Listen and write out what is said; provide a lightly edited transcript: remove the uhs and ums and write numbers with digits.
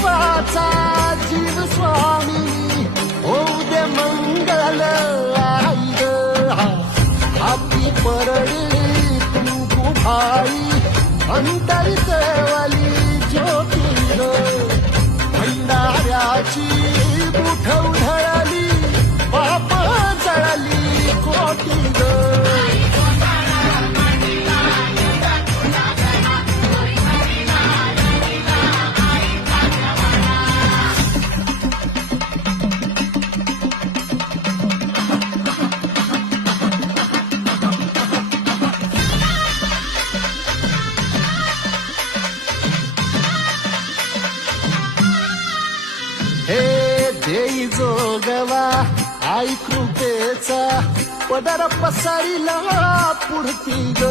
जीवाचा जीव स्वामी होऊ दे मंगल आई ग आपली परडी तू भाई अंतरी देवली ज्योती ग भंडाऱ्याची बुठ उधळली बाप जळली कोटी ग हे देई जोगवा आई कृपेचा पदर पसरिला पुढती ग